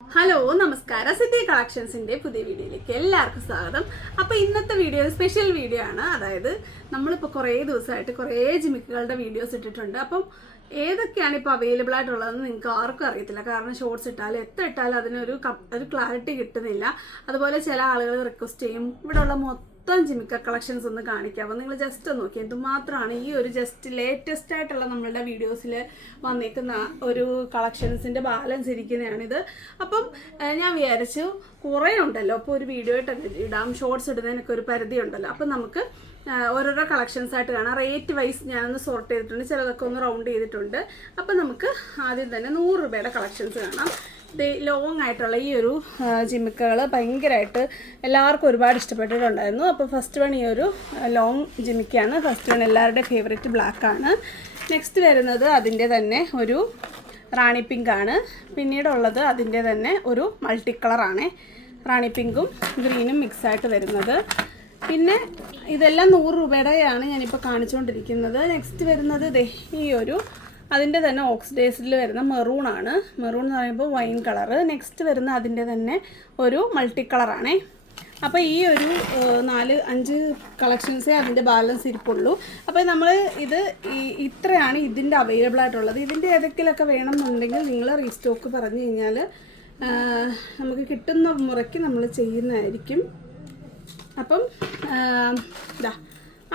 Hello നമസ്കാരം. City കളക്ഷൻസിന്റെ പുതിയ വീഡിയോയിലേക്ക് എല്ലാവർക്കും സ്വാഗതം. അപ്പോൾ ഇന്നത്തെ വീഡിയോ സ്പെഷ്യൽ വീഡിയോ ആണ്. അതായത് നമ്മളിപ്പോൾ കുറേ ദിവസമായിട്ട് കുറേ ജിമിക്കുകളുടെ വീഡിയോസ് ഇട്ടിട്ടുണ്ട്. അപ്പം ഏതൊക്കെയാണ് ഇപ്പോൾ അവൈലബിൾ ആയിട്ടുള്ളതെന്ന് നിങ്ങൾക്ക് ആർക്കും അറിയത്തില്ല. കാരണം ഷോർട്സ് ഇട്ടാലും എത്ര ഇട്ടാലും അതിനൊരു ഒരു ക്ലാരിറ്റി കിട്ടുന്നില്ല. അതുപോലെ ചില ആളുകൾ റിക്വസ്റ്റ് ചെയ്യും. ഇവിടെയുള്ള മൊത്തം ജിമിക്ക കളക്ഷൻസ് ഒന്ന് കാണിക്കാമോ നിങ്ങൾ ജസ്റ്റ് ഒന്ന് നോക്കി. എന്തുമാത്രമാണ് ഈ ഒരു ജസ്റ്റ് ലേറ്റസ്റ്റ് ആയിട്ടുള്ള നമ്മളുടെ വീഡിയോസിൽ വന്നിരിക്കുന്ന ഒരു കളക്ഷൻസിന്റെ ബാലൻസ് ഇരിക്കുന്നതാണിത് അപ്പം ഞാൻ വിചാരിച്ചു കുറേ ഉണ്ടല്ലോ. അപ്പോൾ ഒരു വീഡിയോ ആയിട്ട് ഇടാം. ഷോർട്സ് ഇടുന്നതിനൊക്കെ ഒരു പരിധി ഉണ്ടല്ലോ. അപ്പം നമുക്ക് ഓരോരോ കളക്ഷൻസ് ആയിട്ട് കാണാം. റേറ്റ് വൈസ് ഞാനൊന്ന് സോർട്ട് ചെയ്തിട്ടുണ്ട്. ചിലതൊക്കെ ഒന്ന് റൗണ്ട് ചെയ്തിട്ടുണ്ട്. അപ്പം നമുക്ക് ആദ്യം തന്നെ നൂറ് രൂപയുടെ കളക്ഷൻസ് കാണാം. ലോങ് ആയിട്ടുള്ള ഈ ഒരു ജിമിക്കകൾ ഭയങ്കരമായിട്ട് എല്ലാവർക്കും ഒരുപാട് ഇഷ്ടപ്പെട്ടിട്ടുണ്ടായിരുന്നു. അപ്പോൾ ഫസ്റ്റ് വൺ ഈ ഒരു ലോങ് ജിമിക്കയാണ് ഫസ്റ്റ് വൺ എല്ലാവരുടെയും ഫേവറേറ്റ് ബ്ലാക്ക് ആണ്. നെക്സ്റ്റ് വരുന്നത് അതിന്റെ തന്നെ ഒരു റാണി പിങ്ക് ആണ്. പിന്നീടുള്ളത് അതിന്റെ തന്നെ ഒരു മൾട്ടി കളറാണ് റാണി പിങ്കും ഗ്രീനും മിക്സ് ആയിട്ട് വരുന്നത്. പിന്നെ ഇതെല്ലാം നൂറ് രൂപയുടെയാണ് ഞാനിപ്പോൾ കാണിച്ചുകൊണ്ടിരിക്കുന്നത്. നെക്സ്റ്റ് വരുന്നത് ദേ ഈ ഒരു അതിന്റെ തന്നെ ഓക്സിഡൈസിൽ വരുന്ന മെറൂൺ ആണ്. മെറൂൺ എന്ന് പറയുമ്പോൾ വൈൻ കളറ് നെക്സ്റ്റ് വരുന്ന അതിന്റെ തന്നെ ഒരു മൾട്ടി കളറാണേ അപ്പോൾ ഈ ഒരു നാല് അഞ്ച് കളക്ഷൻസേ അതിന്റെ ബാലൻസ് ഇരിപ്പുള്ളൂ. അപ്പോൾ നമ്മൾ ഇത് ഇത്രയാണ് ഇതിന്റെ അവൈലബിൾ ആയിട്ടുള്ളത്. ഇതിന്റെ ഏതൊക്കെയൊക്കെ വേണമെന്നുണ്ടെങ്കിൽ നിങ്ങൾ റീസ്റ്റോക്ക് പറഞ്ഞു കഴിഞ്ഞാൽ നമുക്ക് കിട്ടുന്ന മുറയ്ക്ക് നമ്മൾ ചെയ്യുന്നതായിരിക്കും. അപ്പം ഇതാ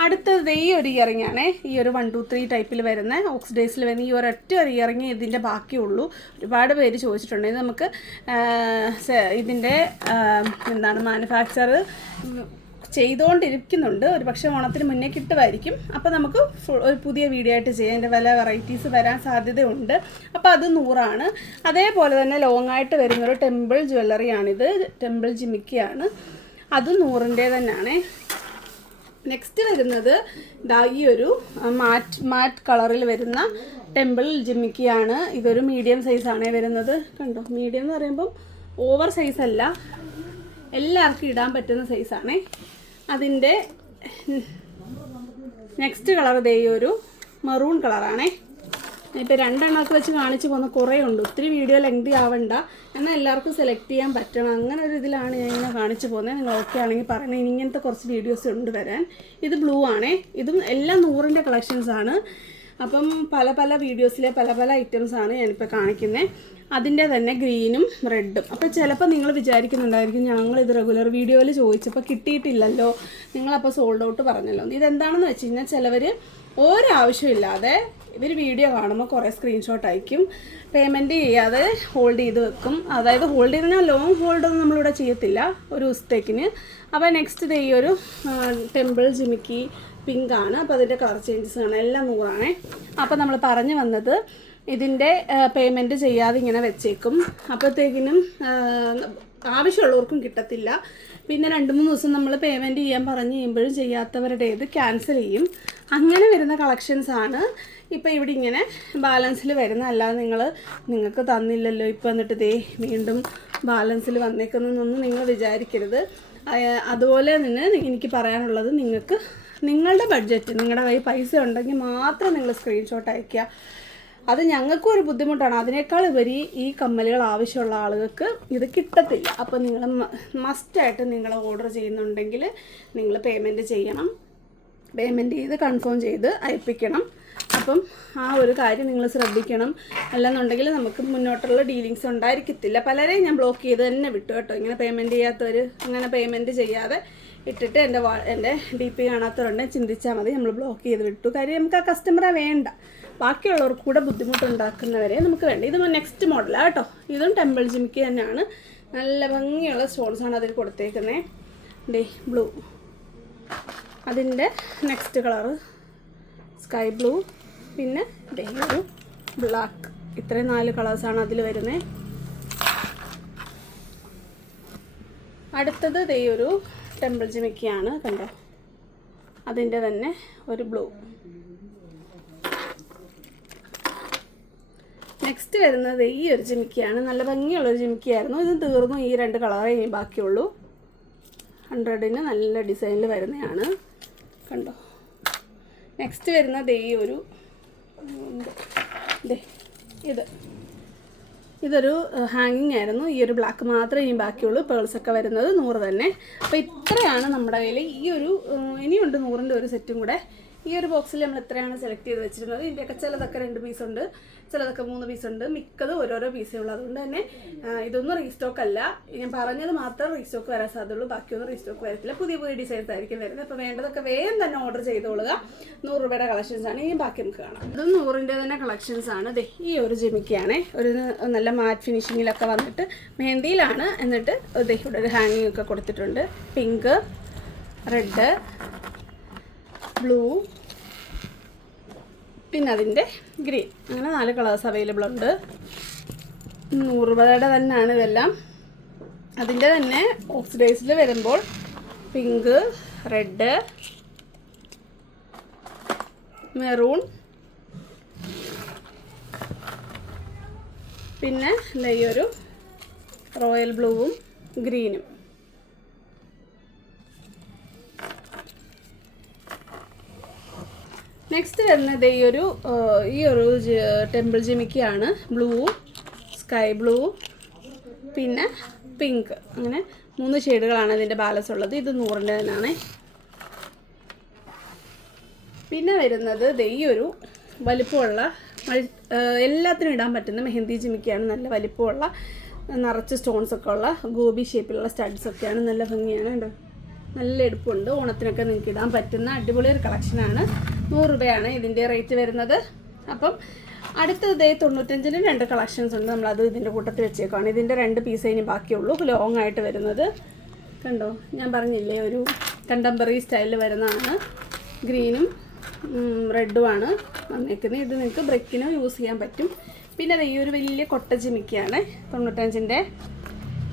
അടുത്തത് ഈ ഒരു ഇയറിംഗ് ഈ ഒരു വൺ ടു ത്രീ ടൈപ്പിൽ വരുന്ന ഓക്സിഡൈസിൽ വരുന്ന ഈ ഒരൊറ്റ ഒരു ഇയറിംഗ് ഇതിന്റെ ബാക്കിയുള്ളൂ. ഒരുപാട് പേര് ചോദിച്ചിട്ടുണ്ട്. ഇത് നമുക്ക് ഇതിന്റെ എന്താണ് മാനുഫാക്ചർ ചെയ്തുകൊണ്ടിരിക്കുന്നുണ്ട് ഒരു പക്ഷേ ഓണത്തിന് മുന്നേ കിട്ടുമായിരിക്കും. അപ്പോൾ നമുക്ക് ഒരു പുതിയ വീഡിയോ ആയിട്ട് ചെയ്യാം. അതിന്റെ പല വെറൈറ്റീസ് വരാൻ സാധ്യതയുണ്ട്. അപ്പോൾ അത് നൂറാണ്. അതേപോലെ തന്നെ ലോങ് ആയിട്ട് വരുന്നൊരു ടെമ്പിൾ ജ്വല്ലറിയാണിത് ടെമ്പിൾ ജിമിക്കിയാണ് അത് നൂറിന്റെ തന്നെയാണ്. നെക്സ്റ്റ് വരുന്നത് ദാ ഈ ഒരു മാറ്റ് മാറ്റ് കളറിൽ വരുന്ന ടെമ്പിൾ ജിമ്മിക്കിയാണ് ഇതൊരു മീഡിയം സൈസാണ് വരുന്നത്. കണ്ടോ? മീഡിയം എന്ന് പറയുമ്പം ഓവർ സൈസ് അല്ല. എല്ലാവർക്കും ഇടാൻ പറ്റുന്ന സൈസാണേ അതിന്റെ നെക്സ്റ്റ് കളർ ദേ ഒരു മെറൂൺ കളറാണേ ഇപ്പോൾ രണ്ടെണ്ണമൊക്കെ വെച്ച് കാണിച്ച് പോകുന്ന കുറേ ഉണ്ട് ഒത്തിരി വീഡിയോ ലെങ്തി ആവണ്ട. എന്നാൽ എല്ലാവർക്കും സെലക്ട് ചെയ്യാൻ പറ്റണം. അങ്ങനെ ഒരു ഇതിലാണ് ഞാൻ ഇങ്ങനെ കാണിച്ച് പോകുന്നത് നിങ്ങൾ ഓക്കെ ആണെങ്കിൽ പറയണേ ഇങ്ങനത്തെ കുറച്ച് വീഡിയോസ് ഉണ്ട് വരാൻ. ഇത് ബ്ലൂ ആണേ. ഇതും എല്ലാം നൂറിന്റെ കളക്ഷൻസ് ആണ്. അപ്പം പല പല വീഡിയോസിലെ പല പല ഐറ്റംസ് ആണ് ഞാനിപ്പോൾ കാണിക്കുന്നത് അതിന്റെ തന്നെ ഗ്രീനും റെഡും അപ്പോൾ ചിലപ്പോൾ നിങ്ങൾ വിചാരിക്കുന്നുണ്ടായിരിക്കും ഞങ്ങൾ ഇത് റെഗുലർ വീഡിയോയിൽ ചോദിച്ചപ്പോൾ കിട്ടിയിട്ടില്ലല്ലോ. നിങ്ങളപ്പോൾ സോൾഡ് ഔട്ട് പറഞ്ഞല്ലോ. ഇതെന്താണെന്ന് വെച്ച് കഴിഞ്ഞാൽ ചിലവർ ഒരാവശ്യമില്ലാതെ ഇവർ വീഡിയോ കാണുമ്പോൾ കുറേ സ്ക്രീൻഷോട്ട് അയക്കും. പേയ്മെന്റ് ചെയ്യാതെ ഹോൾഡ് ചെയ്ത് വെക്കും. അതായത് ഹോൾഡ് ചെയ്ത് കഴിഞ്ഞാൽ ലോങ് ഹോൾഡൊന്നും നമ്മളിവിടെ ചെയ്യത്തില്ല. ഒരു ദിവസത്തേക്കിന്. അപ്പോൾ നെക്സ്റ്റ് ഡേ ഈ ഒരു ടെമ്പിൾ ജിമിക്കി പിങ്ക് ആണ്. അപ്പോൾ അതിന്റെ കളർ ചേഞ്ചസ് ആണ്. എല്ലാം നൂറാണേ അപ്പോൾ നമ്മൾ പറഞ്ഞു വന്നത് ഇതിന്റെ പേയ്മെന്റ് ചെയ്യാതെ ഇങ്ങനെ വെച്ചേക്കും. അപ്പോഴത്തേക്കിനും ആവശ്യമുള്ളവർക്കും കിട്ടത്തില്ല. പിന്നെ രണ്ട് മൂന്ന് ദിവസം നമ്മൾ പേയ്മെന്റ് ചെയ്യാൻ പറഞ്ഞു കഴിയുമ്പോഴും ചെയ്യാത്തവരുടേത് ക്യാൻസൽ ചെയ്യും. അങ്ങനെ വരുന്ന കളക്ഷൻസാണ് ഇപ്പോൾ ഇവിടെ ഇങ്ങനെ ബാലൻസിൽ വരുന്ന നിങ്ങൾ നിങ്ങൾക്ക് തന്നില്ലല്ലോ. ഇപ്പോൾ എന്നിട്ട് ദേ വീണ്ടും ബാലൻസിൽ വന്നേക്കുന്നൊന്നും നിങ്ങൾ വിചാരിക്കരുത്. അതുപോലെ തന്നെ എനിക്ക് പറയാനുള്ളത് നിങ്ങൾക്ക് നിങ്ങളുടെ ബഡ്ജറ്റ് നിങ്ങളുടെ കയ്യിൽ പൈസ ഉണ്ടെങ്കിൽ മാത്രം നിങ്ങൾ സ്ക്രീൻഷോട്ട് അയയ്ക്കുക. അത് ഞങ്ങൾക്കും ഒരു ബുദ്ധിമുട്ടാണ്. അതിനേക്കാൾ ഉപരി ഈ കമ്മലുകൾ ആവശ്യമുള്ള ആളുകൾക്ക് ഇത് കിട്ടത്തില്ല. അപ്പോൾ നിങ്ങൾ മസ്റ്റായിട്ട് നിങ്ങൾ ഓർഡർ ചെയ്യുന്നുണ്ടെങ്കിൽ നിങ്ങൾ പേയ്മെന്റ് ചെയ്യണം. പേയ്മെന്റ് ചെയ്ത് കൺഫേം ചെയ്ത് അയപ്പിക്കണം. അപ്പം ആ ഒരു കാര്യം നിങ്ങൾ ശ്രദ്ധിക്കണം. അല്ലെന്നുണ്ടെങ്കിൽ നമുക്ക് മുന്നോട്ടുള്ള ഡീലിങ്സ് ഉണ്ടായിരിക്കത്തില്ല. പലരെയും ഞാൻ ബ്ലോക്ക് ചെയ്ത് തന്നെ വിട്ടു കേട്ടോ. ഇങ്ങനെ പേയ്മെന്റ് ചെയ്യാത്തവർ അങ്ങനെ പേയ്മെന്റ് ചെയ്യാതെ ഇട്ടിട്ട് എന്റെ വാ എന്റെ ഡി പി കാണാത്തവരുണ്ടെങ്കിൽ ചിന്തിച്ചാൽ മതി നമ്മൾ ബ്ലോക്ക് ചെയ്ത് വിട്ടു. കാര്യം നമുക്ക് ആ കസ്റ്റമറെ വേണ്ട. ബാക്കിയുള്ളവർക്ക് കൂടെ ബുദ്ധിമുട്ടുണ്ടാക്കുന്നവരെ നമുക്ക് വേണ്ട. ഇത് നെക്സ്റ്റ് മോഡലാണ് കേട്ടോ. ഇതും ടെമ്പിൾ ജിമിക്ക് തന്നെയാണ്. നല്ല ഭംഗിയുള്ള സ്റ്റോൺസാണ് അതിൽ കൊടുത്തേക്കുന്നത് ഡേ ബ്ലൂ അതിന്റെ നെക്സ്റ്റ് കളറ് സ്കൈ ബ്ലൂ പിന്നെ ഒരു ബ്ലാക്ക് ഇത്രയും നാല് കളേഴ്സാണ് അതിൽ വരുന്നത് അടുത്തത് ദേ ഒരു ടെമ്പിൾ ജിമിക്കിയാണ് കണ്ടോ? അതിന്റെ തന്നെ ഒരു ബ്ലൂ നെക്സ്റ്റ് വരുന്നത് ഈ ഒരു ജിമിക്കിയാണ്. നല്ല ഭംഗിയുള്ളൊരു ജിമിക്കിയായിരുന്നു. ഇത് തീർന്നു ഈ രണ്ട് കളറേ ബാക്കിയുള്ളൂ. ഹൺഡ്രഡിന് നല്ല ഡിസൈനിൽ വരുന്നതാണ്. കണ്ടോ? നെക്സ്റ്റ് വരുന്നത് ഈ ഒരു ഇത്. ഇതൊരു ഹാങ്ങിങ് ആയിരുന്നു. ഈ ഒരു ബ്ലാക്ക് മാത്രമേ ഇനി ബാക്കിയുള്ളൂ. പേൾസ് ഒക്കെ വരുന്നത് നൂറ് തന്നെ. അപ്പോൾ ഇത്രയാണ് നമ്മുടെ കയ്യിൽ ഈ ഒരു ഇനിയുണ്ട് നൂറിന്റെ ഒരു സെറ്റും കൂടെ. ഈ ഒരു ബോക്സിൽ നമ്മൾ എത്രയാണ് സെലക്ട് ചെയ്ത് വെച്ചിരുന്നത്? ഇതിന്റെയൊക്കെ ചിലതൊക്കെ രണ്ട് പീസ് ഉണ്ട്. ചിലതൊക്കെ മൂന്ന് പീസ് ഉണ്ട്. മിക്കത് ഓരോരോ പീസേ ഉള്ളൂ. അതുകൊണ്ട് തന്നെ ഇതൊന്നും റീസ്റ്റോക്ക് അല്ല. ഞാൻ പറഞ്ഞത് മാത്രം റീസ്റ്റോക്ക് വരാൻ സാധ്യതയുള്ളൂ. ബാക്കിയൊന്നും റീസ്റ്റോക്ക് വരത്തില്ല. പുതിയ പുതിയ ഡിസൈൻസ് ആയിരിക്കും വരുന്നത്. അപ്പോൾ വേണ്ടതൊക്കെ വേഗം തന്നെ ഓർഡർ ചെയ്തോളുക. നൂറ് രൂപയുടെ കളക്ഷൻസ് ആണ്. ഇനി ബാക്കി നമുക്ക് കാണാം. അതും നൂറിന്റെ തന്നെ കളക്ഷൻസ് ആണ്. ദേ ഈ ഒരു ജിമിക്കാണ് ഒരു നല്ല മാറ്റ് ഫിനിഷിങ്ങിലൊക്കെ വന്നിട്ട് മെഹന്തിയിലാണ്. എന്നിട്ട് ദേ ഇവിടെ ഒരു ഹാങ്ങിങ് ഒക്കെ കൊടുത്തിട്ടുണ്ട്. പിങ്ക് റെഡ് ബ്ലൂ പിന്നെ അതിന്റെ ഗ്രീൻ. അങ്ങനെ നാല് കളേഴ്സ് അവൈലബിൾ ഉണ്ട്. നൂറ് രൂപയുടെ തന്നെയാണ് ഇതെല്ലാം. അതിന്റെ തന്നെ ഓക്സിഡൈസിൽ വരുമ്പോൾ പിങ്ക് റെഡ് മെറൂൺ പിന്നെ ഈ ഒരു റോയൽ ബ്ലൂവും ഗ്രീനും നെക്സ്റ്റ് വരുന്നത് ഈ ഒരു ഈ ഒരു ടെമ്പിൾ ജിമിക്കാണ് ബ്ലൂ സ്കൈ ബ്ലൂ പിന്നെ പിങ്ക് അങ്ങനെ മൂന്ന് ഷെയ്ഡുകളാണ് ഇതിന്റെ ബാലൻസ് ഉള്ളത്. ഇത് നൂറിന്റെ തന്നെയാണ് പിന്നെ വരുന്നത് ഈ ഒരു വലിപ്പമുള്ള എല്ലാത്തിനും ഇടാൻ പറ്റുന്ന മെഹന്തി ജിമിക്കാണ് നല്ല വലിപ്പമുള്ള നിറച്ച് സ്റ്റോൺസ് ഒക്കെ ഉള്ള ഗോപി ഷേപ്പിലുള്ള സ്റ്റഡ്സ് ഒക്കെയാണ്. നല്ല ഭംഗിയാണ് കേട്ടോ നല്ല എടുപ്പുണ്ട്. ഓണത്തിനൊക്കെ നിങ്ങൾക്ക് ഇടാൻ പറ്റുന്ന അടിപൊളി ഒരു കളക്ഷനാണ് നൂറ് രൂപയാണ് ഇതിന്റെ റേറ്റ് വരുന്നത്. അപ്പം അടുത്ത ഇതേ തൊണ്ണൂറ്റഞ്ചിന് രണ്ട് കളക്ഷൻസ് ഉണ്ട്. നമ്മളത് ഇതിന്റെ കൂട്ടത്തിൽ വെച്ചേക്കുവാണ്. ഇതിന്റെ രണ്ട് പീസേ ഇനി ബാക്കിയുള്ളൂ. ലോങ് ആയിട്ട് വരുന്നത്. കണ്ടോ? ഞാൻ പറഞ്ഞില്ലേ ഒരു കണ്ടംപററി സ്റ്റൈലിൽ വരുന്നതാണ്. ഗ്രീനും റെഡുമാണ് വന്നേക്കുന്നത്. ഇത് നിങ്ങൾക്ക് ബ്രെക്കിനോ യൂസ് ചെയ്യാൻ പറ്റും. പിന്നെ ദേ ഈ ഒരു വലിയ കൊട്ട ജിമിക്കിയാണ് തൊണ്ണൂറ്റഞ്ചിന്റെ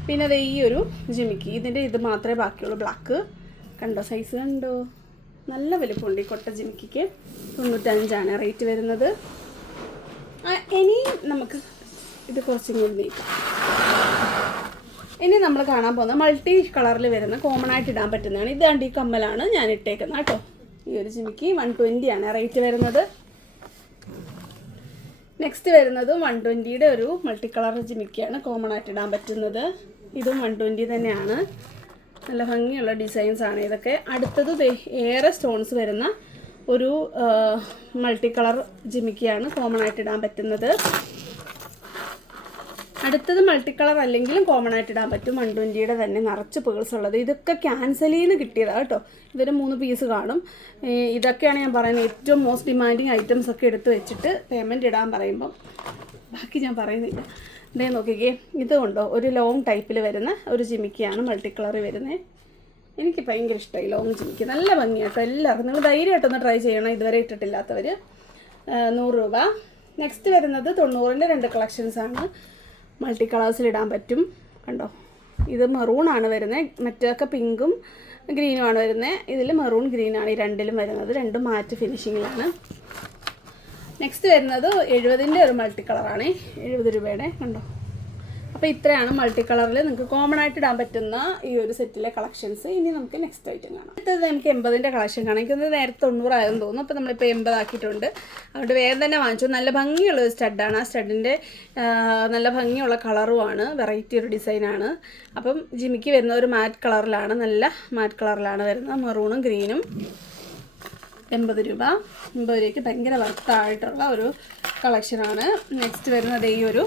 പിന്നെ ദേ ഈ ഒരു ജിമിക്കി ഇതിന്റെ ഇത് മാത്രമേ ബാക്കിയുള്ളൂ. ബ്ലാക്ക് കണ്ടോ? സൈസ് കണ്ടോ? നല്ല വലുപ്പമുണ്ട് ഈ കൊട്ട ജിമിക്കിക്ക്. തൊണ്ണൂറ്റഞ്ചാണ് റേറ്റ് വരുന്നത്. ഇനിയും ഇനി നമുക്ക് ഇത് കുറച്ചും കൂടി നീക്കാം. ഇനി നമ്മൾ കാണാൻ പോകുന്നത് മൾട്ടി കളറിൽ വരുന്ന കോമൺ ആയിട്ട് ഇടാൻ പറ്റുന്നതാണ്. ഇത് കണ്ട് ഈ കമ്മലാണ് ഞാൻ ഇട്ടേക്കുന്നത് കേട്ടോ. ഈ ഒരു ജിമിക്ക് വൺ ട്വന്റി ആണ് റേറ്റ് വരുന്നത്. നെക്സ്റ്റ് വരുന്നത് വൺ ട്വന്റിയുടെ ഒരു മൾട്ടി കളർ ജിമിക്കാണ് കോമൺ ആയിട്ട് ഇടാൻ പറ്റുന്നത്. ഇതും വൺ ട്വന്റി തന്നെയാണ്. നല്ല ഭംഗിയുള്ള ഡിസൈൻസ് ആണ്. ഇതൊക്കെ അടുത്തത് ഏറെ സ്റ്റോൺസ് വരുന്ന ഒരു മൾട്ടി കളർ ജിമിക്കിയാണ് കോമൺ ആയിട്ട് ഇടാൻ പറ്റുന്നത്. അടുത്തത് മൾട്ടി കളർ അല്ലെങ്കിലും കോമൺ ആയിട്ട് ഇടാൻ പറ്റും. വൺ ട്വന്റിയുടെ തന്നെ നിറച്ച് പേഴ്സ് ഉള്ളത്. ഇതൊക്കെ ക്യാൻസലിൽ നിന്ന് കിട്ടിയതാണ് കേട്ടോ. ഇതൊരു മൂന്ന് പീസ് കാണും. ഇതൊക്കെയാണ് ഞാൻ പറയുന്നത്. ഏറ്റവും മോസ്റ്റ് ഡിമാൻഡിങ് ഐറ്റംസ് ഒക്കെ എടുത്ത് വെച്ചിട്ട് പേയ്മെന്റ് ഇടാൻ പറയുമ്പം. ബാക്കി ഞാൻ പറയുന്നില്ല. ഇതേ നോക്കിക്കേ ഇതുകൊണ്ടോ ഒരു ലോങ് ടൈപ്പിൽ വരുന്ന ഒരു ജിമിക്കിയാണ് മൾട്ടി കളർ വരുന്നത് എനിക്ക് ഭയങ്കര ഇഷ്ടമായി ലോങ് ജിമിക്ക്. നല്ല ഭംഗിയാട്ടോ എല്ലാവർക്കും. നിങ്ങൾ ധൈര്യമായിട്ടൊന്ന് ട്രൈ ചെയ്യണം ഇതുവരെ ഇട്ടിട്ടില്ലാത്തവർ നൂറ് രൂപ. നെക്സ്റ്റ് വരുന്നത് തൊണ്ണൂറിന്റെ രണ്ട് കളക്ഷൻസ് ആണ്. മൾട്ടി കളേഴ്സിൽ ഇടാൻ പറ്റും. കണ്ടോ? ഇത് മെറൂൺ ആണ് വരുന്നത് മറ്റൊക്കെ പിങ്കും ഗ്രീനുമാണ് വരുന്നത് ഇതിൽ മെറൂൺ ഗ്രീനാണ് ഈ രണ്ടിലും വരുന്നത്. രണ്ടും മാറ്റ് ഫിനിഷിങ്ങിലാണ് നെക്സ്റ്റ് വരുന്നത് എഴുപതിന്റെ ഒരു മൾട്ടി കളറാണ് എഴുപത് രൂപയുടെ കണ്ടോ? അപ്പോൾ ഇത്രയാണ് മൾട്ടി കളറിൽ നിങ്ങൾക്ക് കോമൺ ആയിട്ട് ഇടാൻ പറ്റുന്ന ഈ ഒരു സെറ്റിലെ കളക്ഷൻസ് ഇനി നമുക്ക് നെക്സ്റ്റ് ഐറ്റം കാണാം. അടുത്തത് നമുക്ക് എൺപതിന്റെ കളക്ഷൻ കാണാം. എനിക്കൊന്ന് നേരത്തെ തൊണ്ണൂറായെന്ന് തോന്നുന്നു. അപ്പോൾ നമ്മളിപ്പോൾ എൺപതാക്കിയിട്ടുണ്ട്. അതുകൊണ്ട് വേഗം തന്നെ വാങ്ങിച്ചു. നല്ല ഭംഗിയുള്ള ഒരു സ്റ്റഡാണ് ആ സ്റ്റഡിന്റെ നല്ല ഭംഗിയുള്ള കളറുമാണ് വെറൈറ്റി ഒരു ഡിസൈനാണ് അപ്പം ജിമിക്ക് വരുന്ന ഒരു മാറ്റ് കളറിലാണ് നല്ല മാറ്റ് കളറിലാണ് വരുന്നത്. മെറൂണും ഗ്രീനും എൺപത് രൂപ. എൺപത് രൂപയ്ക്ക് ഭയങ്കര വർത്തായിട്ടുള്ള ഒരു കളക്ഷനാണ്. നെക്സ്റ്റ് വരുന്നത് ഈ ഒരു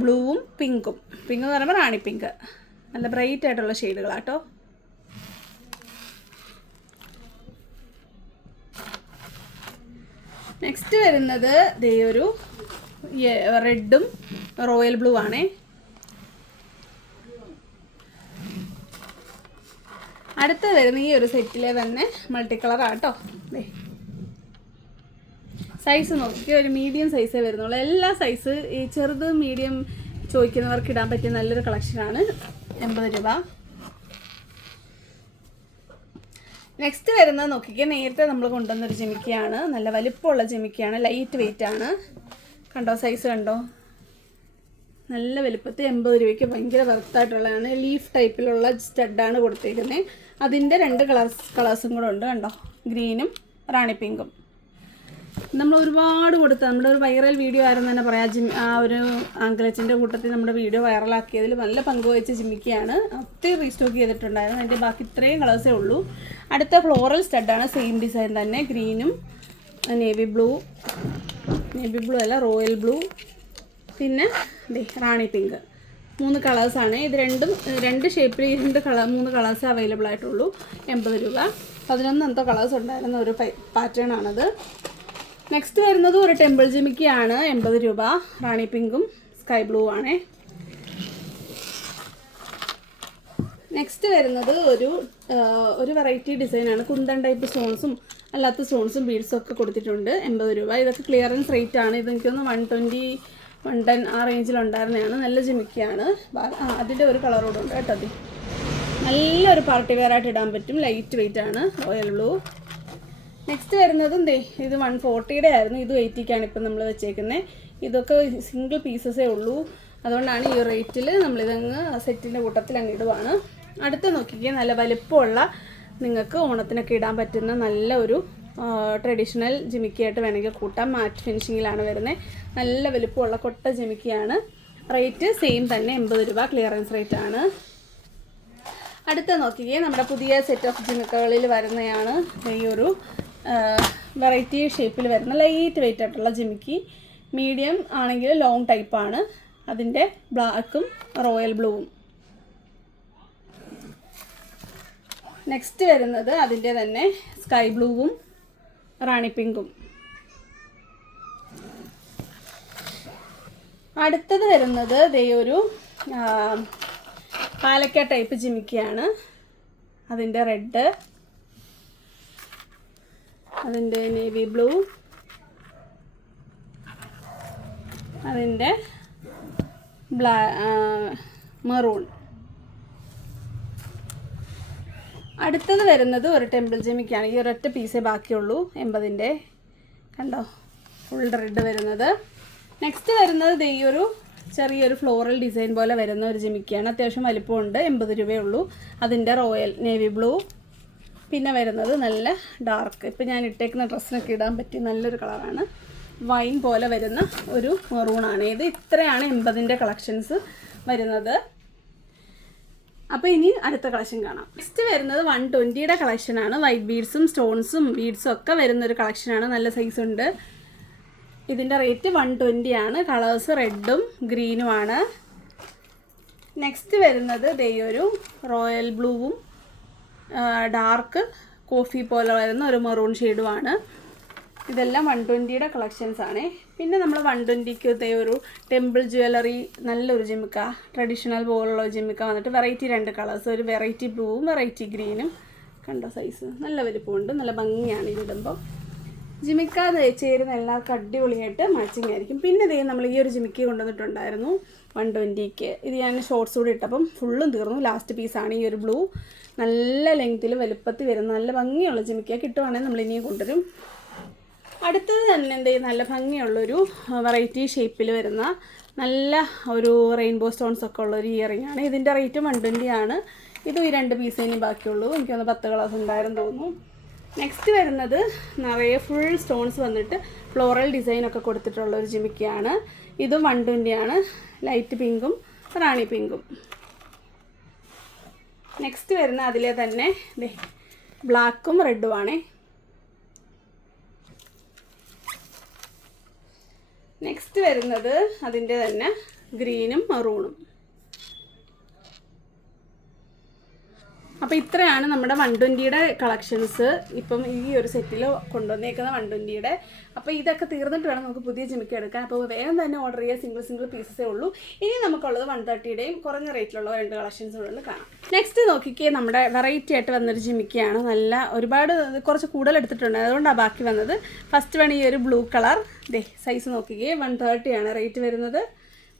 ബ്ലൂവും പിങ്കും. പിങ്ക് എന്ന് പറയുമ്പോൾ റാണി പിങ്ക്. നല്ല ബ്രൈറ്റ് ആയിട്ടുള്ള ഷെയ്ഡുകളാട്ടോ നെക്സ്റ്റ് വരുന്നത് ദേ ഒരു റെഡും റോയൽ ബ്ലൂ ആണേ. അടുത്ത വരുന്ന ഈ ഒരു സെറ്റിലെ തന്നെ മൾട്ടി കളറാണ് ആട്ടോ ദേ. സൈസ് നോക്കി ഒരു മീഡിയം സൈസേ വരുന്നുള്ളൂ. എല്ലാ സൈസ് ഈ ചെറുത് മീഡിയം ചോദിക്കുന്നവർക്ക് ഇടാൻ പറ്റിയ നല്ലൊരു കളക്ഷനാണ് എൺപത് രൂപ. നെക്സ്റ്റ് വരുന്നത് നോക്കിക്കേ നേരത്തെ നമ്മൾ കൊണ്ടുവന്നൊരു ജിമിക്കയാണ്. നല്ല വലിപ്പമുള്ള ജിമിക്കയാണ്. ലൈറ്റ് വെയിറ്റ് ആണ്. കണ്ടോ സൈസ് കണ്ടോ? നല്ല വലുപ്പത്തിൽ എൺപത് രൂപയ്ക്ക് ഭയങ്കര വർത്തായിട്ടുള്ളതാണ് ലീഫ് ടൈപ്പിലുള്ള സ്റ്റഡാണ് കൊടുത്തേക്കുന്നത് അതിന്റെ രണ്ട് കളേഴ്സ് കളേഴ്സും കൂടെ ഉണ്ട് കണ്ടോ? ഗ്രീനും റാണി പിങ്കും. നമ്മൾ ഒരുപാട് കൊടുത്ത നമ്മുടെ ഒരു വൈറൽ വീഡിയോ ആയിരുന്നു തന്നെ പറയാം ജിം ആ ഒരു ആംഗലച്ചിന്റെ കൂട്ടത്തിൽ നമ്മുടെ വീഡിയോ വൈറലാക്കിയതിൽ നല്ല പങ്കുവഹിച്ച ജിമ്മിക്കാണ്. ഒത്തിരി റീസ്റ്റോക്ക് ചെയ്തിട്ടുണ്ടായിരുന്നു. അതിന്റെ ബാക്കി ഇത്രയും കളേഴ്സേ ഉള്ളൂ. അടുത്ത ഫ്ലോറൽ സ്റ്റഡാണ് സെയിം ഡിസൈൻ തന്നെ. ഗ്രീനും നേവി ബ്ലൂ നേവി ബ്ലൂ അല്ല റോയൽ ബ്ലൂ പിന്നെ ദേ റാണി പിങ്ക്. മൂന്ന് കളേഴ്സാണ് ഇത് രണ്ടും രണ്ട് ഷേപ്പിൽ ഈ രണ്ട് കളർ മൂന്ന് കളേഴ്സ് അവൈലബിൾ ആയിട്ടുള്ളൂ. എൺപത് രൂപ. പതിനൊന്ന് എന്തോ കളേഴ്സ് ഉണ്ടായിരുന്ന ഒരു പാറ്റേൺ ആണത്. നെക്സ്റ്റ് വരുന്നത് ഒരു ടെമ്പിൾ ജിമിക്കിയാണ് എൺപത് രൂപ. റാണി പിങ്കും സ്കൈ ബ്ലൂ ആണേ. നെക്സ്റ്റ് വരുന്നത് ഒരു ഒരു വെറൈറ്റി ഡിസൈനാണ് കുന്തൻ ടൈപ്പ് സ്റ്റോൺസും അല്ലാത്ത സ്റ്റോൺസും ബീഡ്സും ഒക്കെ കൊടുത്തിട്ടുണ്ട്. എൺപത് രൂപ. ഇതൊക്കെ ക്ലിയറൻസ് റേറ്റ് ആണ്. ഇത് എനിക്കൊന്ന് വൺ ട്വന്റി വൺ ടെൻ ആ റേഞ്ചിലുണ്ടായിരുന്നതാണ്. നല്ല ആ അതിന്റെ ഒരു കളറോടെ ഉണ്ട് കേട്ടോ അത് നല്ലൊരു പാർട്ടി വെയർ ആയിട്ട് ഇടാൻ പറ്റും. ലൈറ്റ് വെയിറ്റ് ആണ് റോയൽ ബ്ലൂ നെക്സ്റ്റ് വരുന്നത് എന്തേ? ഇത് വൺ ഫോർട്ടിയുടെ ആയിരുന്നു. ഇത് എയ്റ്റിക്കാണ് ഇപ്പം നമ്മൾ വെച്ചേക്കുന്നത് ഇതൊക്കെ സിംഗിൾ പീസസേ ഉള്ളൂ. അതുകൊണ്ടാണ് ഈ റേറ്റിൽ നമ്മളിതങ്ങ് സെറ്റിന്റെ കൂട്ടത്തിൽ അങ്ങ് ഇടുവാണ്. അടുത്ത് നോക്കിക്കുക നല്ല വലിപ്പമുള്ള നിങ്ങൾക്ക് ഓണത്തിനൊക്കെ ഇടാൻ പറ്റുന്ന നല്ല ഒരു ട്രഡീഷണൽ ജിമിക്കിയായിട്ട് വേണമെങ്കിൽ കൂട്ടാം. മാറ്റ് ഫിനിഷിങ്ങിലാണ് വരുന്നത് നല്ല വലുപ്പമുള്ള കൊട്ട ജിമിക്കിയാണ്. റേറ്റ് സെയിം തന്നെ എൺപത് രൂപ ക്ലിയറൻസ് റേറ്റ് ആണ്. അടുത്ത നോക്കിയേ നമ്മുടെ പുതിയ സെറ്റ് ഓഫ് ജിമിക്കകളിൽ വരുന്നതാണ് ഈ ഒരു വെറൈറ്റി ഷേപ്പിൽ വരുന്ന ലൈറ്റ് വെയിറ്റ് ആയിട്ടുള്ള ജിമിക്കി. മീഡിയം ആണെങ്കിൽ ലോങ് ടൈപ്പാണ് അതിന്റെ ബ്ലാക്കും റോയൽ ബ്ലൂവും നെക്സ്റ്റ് വരുന്നത് അതിന്റെ തന്നെ സ്കൈ ബ്ലൂവും റാണി പിങ്കും. അടുത്തത് വരുന്നത് ദേ ഒരു പാലക്ക ടൈപ്പ് ജിമിക്കയാണ്. അതിന്റെ റെഡ് അതിന്റെ നേവി ബ്ലൂ അതിന്റെ ബ്ലാ മെറൂൺ. അടുത്തത് വരുന്നത് ഒരു ടെമ്പിൾ ജിമിക്കാണ്. ഈ ഒരൊറ്റ പീസേ ബാക്കിയുള്ളൂ. എൺപതിന്റെ കണ്ടോ? ഫുൾ റെഡ് വരുന്നത്. നെക്സ്റ്റ് വരുന്നത് ദേ ഈ ഒരു ചെറിയൊരു ഫ്ലോറൽ ഡിസൈൻ പോലെ വരുന്ന ഒരു ജിമിക്കാണ് അത്യാവശ്യം വലിപ്പമുണ്ട്. എൺപത് രൂപയേ ഉള്ളൂ. അതിന്റെ റോയൽ നേവി ബ്ലൂ പിന്നെ വരുന്നത് നല്ല ഡാർക്ക് ഇപ്പം ഞാൻ ഇട്ടേക്കുന്ന ഡ്രസ്സിനൊക്കെ ഇടാൻ പറ്റിയ നല്ലൊരു കളറാണ് വൈൻ പോലെ വരുന്ന ഒരു മെറൂണാണ് ഇത് ഇത്രയാണ് എൺപതിന്റെ കളക്ഷൻസ് വരുന്നത്. അപ്പോൾ ഇനി അടുത്ത കളക്ഷൻ കാണാം. നെക്സ്റ്റ് വരുന്നത് വൺ ട്വന്റിയുടെ കളക്ഷനാണ് വൈറ്റ് ബീഡ്സും സ്റ്റോൺസും ബീഡ്സും ഒക്കെ വരുന്ന ഒരു കളക്ഷനാണ് നല്ല സൈസ് ഉണ്ട്. ഇതിന്റെ റേറ്റ് വൺ ട്വന്റി ആണ്. കളേഴ്സ് റെഡും ഗ്രീനുമാണ് നെക്സ്റ്റ് വരുന്നത് ദേ ഒരു റോയൽ ബ്ലൂവും ഡാർക്ക് കോഫി പോലെ വരുന്ന ഒരു മെറൂൺ ഷെയ്ഡുമാണ് ഇതെല്ലാം വൺ ട്വന്റിയുടെ കളക്ഷൻസ് ആണ് പിന്നെ നമ്മൾ വൺ ട്വന്റിക്ക് ഇതേ ഒരു ടെമ്പിൾ ജ്വല്ലറി നല്ലൊരു ജിമിക്ക ട്രഡീഷണൽ പോലുള്ള ജിമിക്ക വന്നിട്ട് വെറൈറ്റി രണ്ട് കളേഴ്സ്. ഒരു വെറൈറ്റി ബ്ലൂവും വെറൈറ്റി ഗ്രീനും. കണ്ടോ സൈസ്? നല്ല വലിപ്പമുണ്ട് നല്ല ഭംഗിയാണ് ഇതിടുമ്പോൾ ജിമിക്ക ചേരുന്ന എല്ലാവർക്കും അടിപൊളിയായിട്ട് മാച്ചിങ് ആയിരിക്കും. പിന്നെ ഇതേ നമ്മൾ ഈ ഒരു ജിമിക്ക കൊണ്ടുവന്നിട്ടുണ്ടായിരുന്നു വൺ ട്വന്റിക്ക് ഇത് ഞാൻ ഷോർട്സ് കൂടി ഇട്ടപ്പം ഫുള്ളും തീർന്നു. ലാസ്റ്റ് പീസാണ് ഈ ഒരു ബ്ലൂ നല്ല ലെങ്ത്തിൽ വലുപ്പത്തിൽ വരുന്ന നല്ല ഭംഗിയുള്ള ജിമിക്ക കിട്ടുവാണെങ്കിൽ നമ്മൾ ഇനിയും കൊണ്ടുവരും. അടുത്തത് തന്നെ എന്ത് ചെയ്യും? നല്ല ഭംഗിയുള്ളൊരു വെറൈറ്റി ഷേപ്പിൽ വരുന്ന നല്ല ഒരു റെയിൻബോ സ്റ്റോൺസ് ഒക്കെ ഉള്ള ഒരു ഇയറിംഗ് ആണ്. ഇതിന്റെ റേറ്റ് വൺ ട്വന്റി ആണ്. ഇതും ഈ രണ്ട് പീസ് ഇനി ബാക്കിയുള്ളൂ. എനിക്കൊന്ന് പത്ത് കളേഴ്സ് ഉണ്ടായിരുന്നു തോന്നുന്നു. നെക്സ്റ്റ് വരുന്നത് നിറയെ ഫുൾ സ്റ്റോൺസ് വന്നിട്ട് ഫ്ലോറൽ ഡിസൈൻ ഒക്കെ കൊടുത്തിട്ടുള്ള ഒരു ജിമിക്കയാണ്. ഇതും വൺ ട്വന്റി ആണ്. ലൈറ്റ് പിങ്കും റാണി പിങ്കും നെക്സ്റ്റ് വരുന്ന അതിലെ തന്നെ ബ്ലാക്കും റെഡും നെക്സ്റ്റ് വരുന്നത് അതിന്റെ തന്നെ ഗ്രീനും മറൂണും അപ്പോൾ ഇത്രയാണ് നമ്മുടെ വൺ ട്വന്റിയുടെ കളക്ഷൻസ് ഇപ്പം ഈ ഒരു സെറ്റിൽ കൊണ്ടുവന്നേക്കുന്ന വൺ ട്വന്റിയുടെ അപ്പോൾ ഇതൊക്കെ തീർന്നിട്ട് വേണം നമുക്ക് പുതിയ ജിമിക്ക് എടുക്കാൻ. അപ്പോൾ വേഗം തന്നെ ഓർഡർ ചെയ്യുക. സിംഗിൾ സിംഗിൾ പീസസേ ഉള്ളൂ. ഇനി നമുക്കുള്ളത് വൺ തേർട്ടിയുടെയും കുറഞ്ഞ റേറ്റിലുള്ള രണ്ട് കളക്ഷൻസ് കളക്ഷൻസുകളിൽ കാണാം. നെക്സ്റ്റ് നോക്കിക്കേ നമ്മുടെ വെറൈറ്റി ആയിട്ട് വന്നൊരു ജിമിക്കയാണ് നല്ല ഒരുപാട് കുറച്ച് കൂടുതൽ എടുത്തിട്ടുണ്ട്. അതുകൊണ്ടാണ് ബാക്കി വന്നത്. ഫസ്റ്റ് വേണം ഈ ഒരു ബ്ലൂ കളർ ദേ സൈസ് നോക്കിക്കേ. വൺ തേർട്ടിയാണ് റേറ്റ് വരുന്നത്.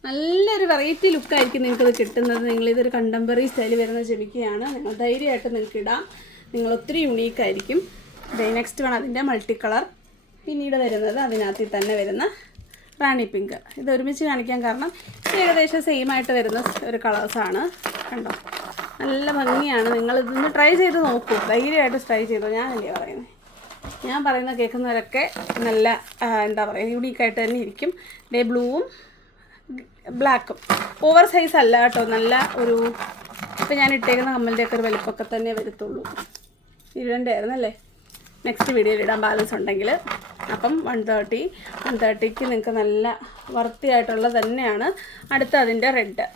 നല്ലൊരു വെറൈറ്റി ലുക്കായിരിക്കും നിങ്ങൾക്കത് കിട്ടുന്നത്. നിങ്ങളിതൊരു കണ്ടംപററി സ്റ്റൈൽ വരുന്ന ജമിക്കയാണ്. നിങ്ങൾ ധൈര്യമായിട്ട് നിങ്ങൾക്ക് ഇടാം. നിങ്ങൾ ഒത്തിരി യുണീക്കായിരിക്കും നെക്സ്റ്റ് വേണം അതിന്റെ മൾട്ടി കളർ പിന്നീട് വരുന്നത് അതിനകത്തിൽ തന്നെ വരുന്ന റാണി പിങ്ക്. ഇത് ഒരുമിച്ച് കാണിക്കാൻ കാരണം ഏകദേശം സെയിം ആയിട്ട് വരുന്ന ഒരു കളേഴ്സാണ് കണ്ടോ? നല്ല ഭംഗിയാണ്. നിങ്ങൾ ഇതൊന്ന് ട്രൈ ചെയ്ത് നോക്കൂ. ധൈര്യമായിട്ട് ട്രൈ ചെയ്തോ. ഞാനല്ലേ പറയുന്നത് ഞാൻ പറയുന്ന കേൾക്കുന്നവരൊക്കെ നല്ല എന്താ പറയുക യൂണീക്കായിട്ട് തന്നെ ഇരിക്കും. ഡേ ബ്ലൂവും ബ്ലാക്കും ഓവർ സൈസ് അല്ല കേട്ടോ. നല്ല ഒരു ഇപ്പം ഞാൻ ഇട്ടേക്കുന്ന കമ്മലിന്റെയൊക്കെ ഒരു വലിപ്പമൊക്കെ തന്നെ വരത്തുള്ളൂ. ഇരുപതിന്റെ ആയിരുന്നല്ലേ നെക്സ്റ്റ് വീഡിയോയിൽ ഇടാൻ ബാലൻസ് ഉണ്ടെങ്കിൽ അപ്പം വൺ തേർട്ടി വൺ തേർട്ടിക്ക് നിങ്ങൾക്ക് നല്ല വർത്തിയായിട്ടുള്ളത് തന്നെയാണ് അടുത്ത അതിന്റെ റെഡ്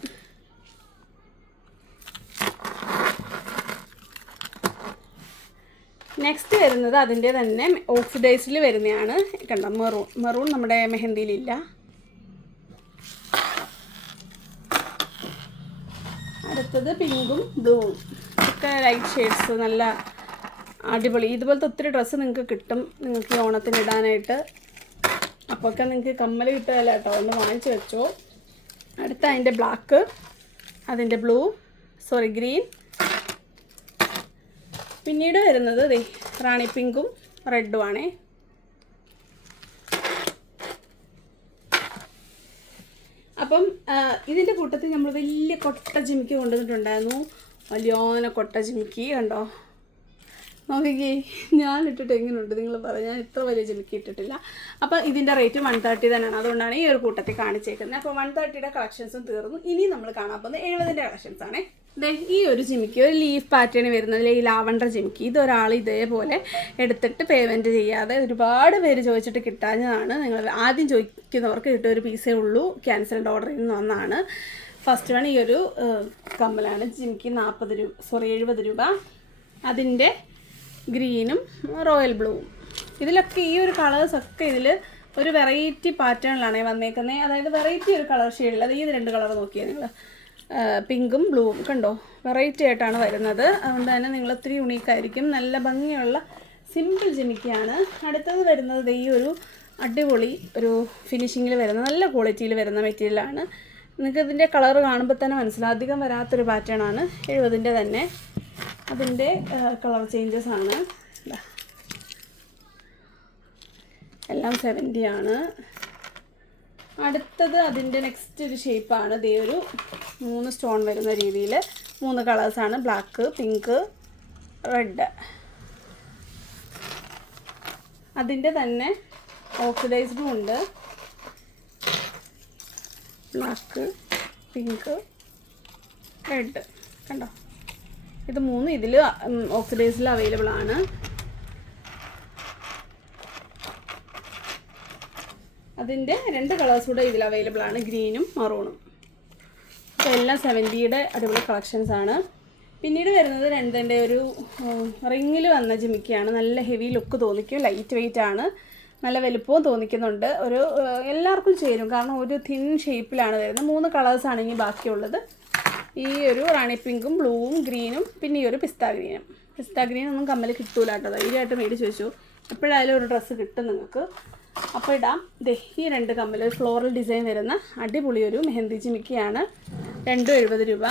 നെക്സ്റ്റ് വരുന്നത് അതിന്റെ തന്നെ ഓക്സിഡൈസിൽ വരുന്നതാണ് കണ്ട? മെറൂൺ മെറൂൺ നമ്മുടെ മെഹന്തിയിലില്ല. അടുത്തത് പിങ്കും ബ്ലൂവും. ഒക്കെ ലൈറ്റ് ഷെയ്ഡ്സ് നല്ല അടിപൊളി. ഇതുപോലത്തെ ഒത്തിരി ഡ്രസ്സ് നിങ്ങൾക്ക് കിട്ടും. നിങ്ങൾക്ക് ഓണത്തിന് ഇടാനായിട്ട്. അപ്പോഴൊക്കെ നിങ്ങൾക്ക് കമ്മൽ കിട്ടുകയല്ല കേട്ടോ. ഒന്ന് വാങ്ങിച്ച് വെച്ചോ. അടുത്ത അതിന്റെ ബ്ലാക്ക് അതിന്റെ ബ്ലൂ സോറി ഗ്രീൻ പിന്നീട് വരുന്നത് റാണി പിങ്കും റെഡും ആണേ അപ്പം ആ, ഇതിന്റെ കൂട്ടത്തിൽ നമ്മൾ വലിയ കൊട്ട ജിമിക്ക് കൊണ്ടുവന്നിട്ടുണ്ടായിരുന്നു. വലിയോന കൊട്ട ജിമിക്ക് കണ്ടോ? നോക്കിക്കേ ഞാൻ ഇട്ടിട്ട് എങ്ങനെയുണ്ട്? നിങ്ങൾ പറഞ്ഞു ഞാൻ ഇത്ര വലിയ ജിമിക്ക് ഇട്ടിട്ടില്ല. അപ്പോൾ ഇതിന്റെ റേറ്റ് വൺ തേർട്ടി തന്നെയാണ്. അതുകൊണ്ടാണ് ഈ ഒരു കൂട്ടത്തിൽ കാണിച്ചേക്കുന്നത്. അപ്പോൾ വൺ തേർട്ടിയുടെ കളക്ഷൻസും തീർന്നു. ഇനി നമ്മൾ കാണാൻ പോകുന്നത് എഴുപതിന്റെ കളക്ഷൻസ് ആണേ. ഈ ഒരു ജിമിക്ക് ഒരു ലീഫ് പാറ്റേൺ വരുന്നതിൽ ഈ ലാവണ്ടർ ജിമിക്ക് ഇതൊരാൾ ഇതേപോലെ എടുത്തിട്ട് പേയ്മെന്റ് ചെയ്യാതെ ഒരുപാട് പേര് ചോദിച്ചിട്ട് കിട്ടാഞ്ഞതാണ്. നിങ്ങൾ ആദ്യം ചോദിക്കുന്നവർക്ക് കിട്ടിയ ഒരു പീസേ ഉള്ളൂ ക്യാൻസൽഡ് ഓർഡറിൽ നിന്ന് വന്നാണ് ഫസ്റ്റ് വൺ ഈ ഒരു കമ്മലാണ്. ജിമിക്ക് നാൽപ്പത് രൂപ സോറി എഴുപത് രൂപ. അതിന്റെ ഗ്രീനും റോയൽ ബ്ലൂവും. ഇതിലൊക്കെ ഈ ഒരു കളേഴ്സൊക്കെ ഇതിൽ ഒരു വെറൈറ്റി പാറ്റേണിലാണ് വന്നേക്കുന്നത് അതായത് വെറൈറ്റി ഒരു കളർ ഷെയ്ഡിൽ അത് ഈ രണ്ട് കളർ നോക്കിയാൽ നിങ്ങൾ. പിങ്കും ബ്ലൂവും. കണ്ടോ? വെറൈറ്റി ആയിട്ടാണ് വരുന്നത്. അതുകൊണ്ട് തന്നെ നിങ്ങൾ ഒത്തിരി യുണീക്കായിരിക്കും നല്ല ഭംഗിയുള്ള സിമ്പിൾ ജിമിക്കാണ് അടുത്തത് വരുന്നത് ഈ ഒരു അടിപൊളി ഒരു ഫിനിഷിങ്ങിൽ വരുന്ന നല്ല ക്വാളിറ്റിയിൽ വരുന്ന മെറ്റീരിയലാണ് നിങ്ങൾക്ക് ഇതിന്റെ കളർ കാണുമ്പോൾ തന്നെ മനസ്സിലാവും. അധികം വരാത്തൊരു പാറ്റേൺ ആണ്. എഴുപതിന്റെ തന്നെ. അതിന്റെ കളർ ചേഞ്ചസ് ആണ്. എല്ലാം സെവന്റി ആണ്. അടുത്തത് അതിന്റെ നെക്സ്റ്റ് ഒരു ഷേപ്പാണ് ഇതേ ഒരു മൂന്ന് സ്റ്റോൺ വരുന്ന രീതിയിൽ മൂന്ന് കളേഴ്സാണ് ബ്ലാക്ക് പിങ്ക് റെഡ് അതിന്റെ തന്നെ ഓക്സിഡൈസ്ഡും ഉണ്ട്. ബ്ലാക്ക് പിങ്ക് റെഡ് കണ്ടോ? ഇത് മൂന്ന് ഇതിൽ ഓക്സിഡൈസിൽ അവൈലബിൾ ആണ്. അതിന്റെ രണ്ട് കളേഴ്സ് കൂടെ ഇതിൽ അവൈലബിൾ ആണ്. ഗ്രീനും മറൂണും. അപ്പോൾ എല്ലാം സെവന്റിയുടെ അടിപൊളി കളക്ഷൻസ് ആണ്. പിന്നീട് വരുന്നത് രണ്ടിന്റെ ഒരു റിങ്ങിൽ വന്ന ജിമിക്കയാണ്. നല്ല ഹെവി ലുക്ക് തോന്നിക്കും ലൈറ്റ് വെയിറ്റ് ആണ്. നല്ല വലുപ്പവും തോന്നിക്കുന്നുണ്ട്. ഒരു എല്ലാവർക്കും ചേരും. കാരണം ഒരു തിൻ ഷേപ്പിലാണ് വരുന്നത്. മൂന്ന് കളേഴ്സാണ് ഇനി ബാക്കിയുള്ളത്. ഈ ഒരു റാണി പിങ്കും ബ്ലൂവും ഗ്രീനും പിന്നെ ഈ ഒരു പിസ്ത ഗ്രീനും പിസ്ത ഗ്രീൻ ഒന്നും കമ്മൽ കിട്ടൂല കേട്ടോ. ധൈര്യമായിട്ട് മേടിച്ച് വെച്ചു. എപ്പോഴായാലും ഒരു ഡ്രസ്സ് കിട്ടും നിങ്ങൾക്ക്. അപ്പോൾ ഇടാം. ദേ ഈ രണ്ട് കമ്മൽ ഫ്ലോറൽ ഡിസൈൻ വരുന്ന അടിപൊളി ഒരു മെഹന്തി ജിമിക്കയാണ് രണ്ടും എഴുപത് രൂപ.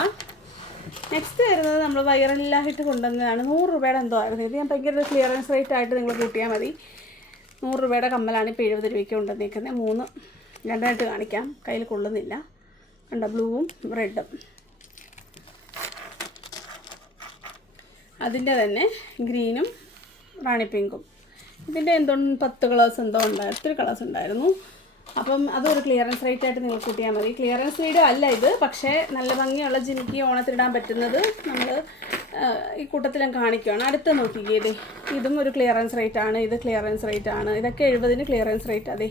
നെക്സ്റ്റ് വരുന്നത് നമ്മൾ വൈറലിലായിട്ട് കൊണ്ടുവന്നതാണ്. നൂറ് രൂപയുടെ എന്തോ ആയിരുന്നു. ഇത് ഞാൻ ഭയങ്കര ക്ലിയറൻസ് റേറ്റ് ആയിട്ട് നിങ്ങൾ കൂട്ടിയാൽ മതി. നൂറ് രൂപയുടെ കമ്മലാണ് ഇപ്പോൾ എഴുപത് രൂപയ്ക്ക് കൊണ്ടുവന്നേക്കുന്നത്. മൂന്ന് രണ്ടായിട്ട് കാണിക്കാം. കയ്യിൽ കൊള്ളുന്നില്ല. കണ്ട ബ്ലൂവും റെഡും അതിന്റെ തന്നെ ഗ്രീനും റാണി പിങ്കും ഇതിന്റെ എന്തോ പത്ത് കളേഴ്സ് എന്തോ ഉണ്ടായിരുന്നു ഒത്തിരി കളേഴ്സ് ഉണ്ടായിരുന്നു. അപ്പം അതൊരു ക്ലിയറൻസ് റേറ്റ് ആയിട്ട് നിങ്ങൾ കൂട്ടിയാൽ മതി. ക്ലിയറൻസ് വീഡിയോ അല്ല ഇത് പക്ഷേ നല്ല ഭംഗിയുള്ള ജിമിക്ക് ഓണത്തിനിടാൻ പറ്റുന്നത് നമ്മൾ ഈ കൂട്ടത്തിലും കാണിക്കുകയാണ് അടുത്ത് നോക്കിക്കേ ഇതേ. ഇതും ഒരു ക്ലിയറൻസ് റേറ്റ് ആണ് ഇത് ക്ലിയറൻസ് റേറ്റ് ആണ്. ഇതൊക്കെ എഴുപതിന് ക്ലിയറൻസ് റേറ്റ് അതെ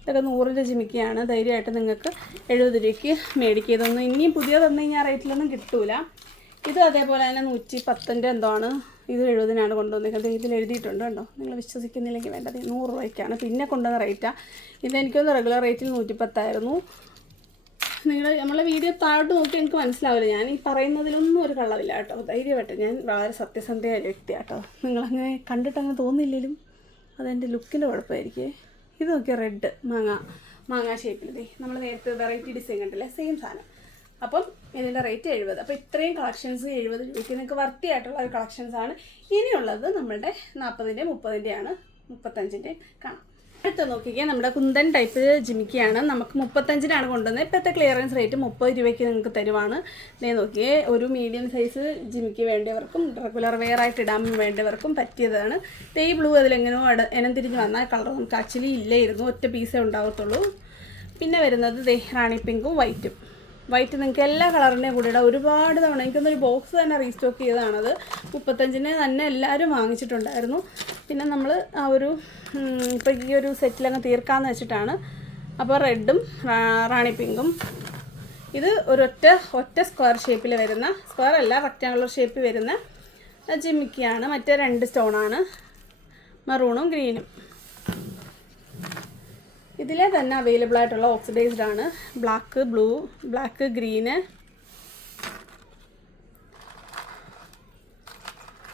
ഇതൊക്കെ നൂറിന്റെ ജിമിക്കയാണ് ധൈര്യമായിട്ട് നിങ്ങൾക്ക് എഴുപത് രൂപയ്ക്ക് മേടിക്കുക. ഇനിയും പുതിയ തന്നു കഴിഞ്ഞാൽ റേറ്റിലൊന്നും കിട്ടൂല. ഇത് അതേപോലെ തന്നെ നൂറ്റി പത്തിന്റെ എന്തോ ആണ്. ഇത് എഴുപതിനാണ് കൊണ്ടുവന്നിരിക്കുന്നത് ഇതിൽ എഴുതിയിട്ടുണ്ട് കേട്ടോ നിങ്ങൾ വിശ്വസിക്കുന്നില്ലെങ്കിൽ വേണ്ടത് നൂറ് രൂപയ്ക്കാണ്. പിന്നെ കൊണ്ടുവന്ന റേറ്റാണ് ഇതെനിക്കൊന്ന് റെഗുലർ റേറ്റിൽ നൂറ്റിപ്പത്തായിരുന്നു. നിങ്ങൾ നമ്മളെ വീഡിയോ താഴോട്ട് നോക്കി എനിക്ക് മനസ്സിലാവില്ല. ഞാൻ ഈ പറയുന്നതിലൊന്നും ഒരു കള്ളമില്ല കേട്ടോ. ധൈര്യമായിട്ട് ഞാൻ വളരെ സത്യസന്ധയായ വ്യക്തിയാണ് കേട്ടോ നിങ്ങളങ്ങനെ കണ്ടിട്ടങ്ങനെ തോന്നില്ലെങ്കിലും അതെന്റെ ലുക്കിന്റെ കുഴപ്പമായിരിക്കേ. ഇത് നോക്കിയാൽ റെഡ് മാങ്ങ മാങ്ങ ഷേപ്പിൽ നമ്മൾ നേരത്തെ വെറൈറ്റി ഡിസൈൻ കണ്ടില്ലേ? സെയിം സാധനം. അപ്പം ഇതിന്റെ റേറ്റ് എഴുപത്. അപ്പോൾ ഇത്രയും കളക്ഷൻസ് എഴുപത് രൂപയ്ക്ക് നിങ്ങൾക്ക് വർത്തി ആയിട്ടുള്ള ഒരു ആണ്. ഇനിയുള്ളത് നമ്മളുടെ നാൽപ്പതിന്റെ മുപ്പതിന്റെയാണ് മുപ്പത്തഞ്ചിന്റെ കാണാം. അടുത്ത നോക്കിക്കേ നമ്മുടെ കുന്തൻ ടൈപ്പ് ജിമിക്കിയാണ്. നമുക്ക് മുപ്പത്തഞ്ചിനാണ് കൊണ്ടുവന്നത്. ഇപ്പോഴത്തെ ക്ലിയറൻസ് റേറ്റ് മുപ്പത് രൂപയ്ക്ക് നിങ്ങൾക്ക് തരുവാണ്. ദേ നോക്കിയേ ഒരു മീഡിയം സൈസ് ജിമിക്ക് വേണ്ടിയവർക്കും റെഗുലർ വെയർ ആയിട്ട് ഇടാൻ വേണ്ടിയവർക്കും പറ്റിയതാണ്. ഈ ബ്ലൂ അതിലെങ്ങനെയോ ഇനം തിരിഞ്ഞ് വന്നാൽ കളർ നമുക്ക് ആക്ച്വലി ഇല്ലായിരുന്നു. ഒറ്റ പീസേ ഉണ്ടാകത്തുള്ളൂ പിന്നെ വരുന്നത് ദേ റാണി പിങ്കും വൈറ്റും വൈറ്റ് നിങ്ങൾക്ക് എല്ലാ കളറിന്റെയും കൂടെ ഇടാം. ഒരുപാട് തവണ എനിക്കൊന്നൊരു ബോക്സ് തന്നെ റീസ്റ്റോക്ക് ചെയ്തതാണത്. മുപ്പത്തഞ്ചിന് തന്നെ എല്ലാവരും വാങ്ങിച്ചിട്ടുണ്ടായിരുന്നു. പിന്നെ നമ്മൾ ആ ഒരു ഇപ്പോൾ ഈ ഒരു സെറ്റിലങ്ങ് തീർക്കാമെന്ന് വെച്ചിട്ടാണ്. അപ്പോൾ റെഡും റാണി പിങ്കും. ഇത് ഒരൊറ്റ ഒറ്റ സ്ക്വയർ ഷേപ്പിൽ വരുന്ന സ്ക്വയർ അല്ല റെക്റ്റാങ്കുലർ ഷേപ്പിൽ വരുന്ന ജിമിക്കിയാണ് മറ്റേ രണ്ട് സ്റ്റോണാണ് മറൂണും ഗ്രീനും ഇതിലെ തന്നെ അവൈലബിൾ ആയിട്ടുള്ള ഓക്സിഡൈസ്ഡ് ആണ്. Black blue black green